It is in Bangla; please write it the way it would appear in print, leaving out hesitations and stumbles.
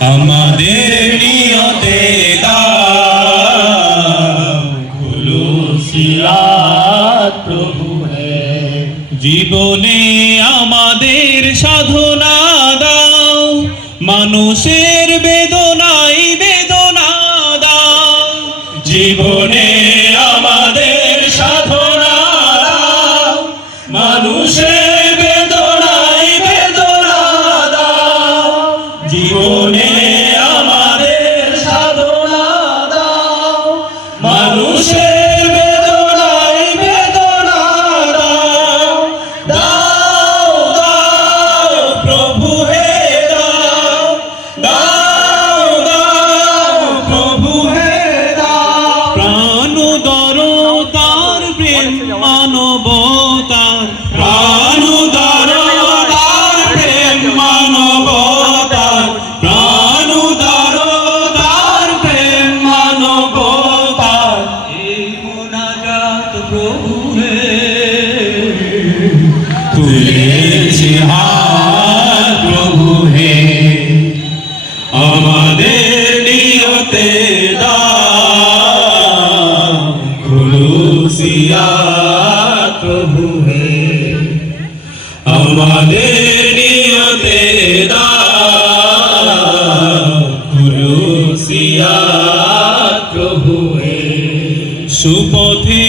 আমাদের নিয়তে দাও খুলুসিয়াত প্রভু হে। জীবনে আমাদের সাধনা দাও, মানুষের বেদনাই বেদনা দাও। জীবনে আমাদের সাধনা দাও, মানুষের বেদনাই বেদনা দাও। জীবনে আমাদের সাধনা দাও, মানুষের বেদনাই বেদনা দাও। দাও দাও প্রভু হে দাও, দাও দাও প্রভু হে দাও। প্রাণ দরতার প্রেম মানবতার, প্রাণ দরতার প্রেম মানবতার, প্রাণ দরতার প্রেম মানবতার। এই মুনাজাত প্রভু হে, তুলেছি হাত প্রভু হে। আমাদের নিয়তে দাও খুলুসিয়াত প্রভু হে। আমাদের নিয়তে দাও খুলুসিয়াত প্রভু হে। সুপথে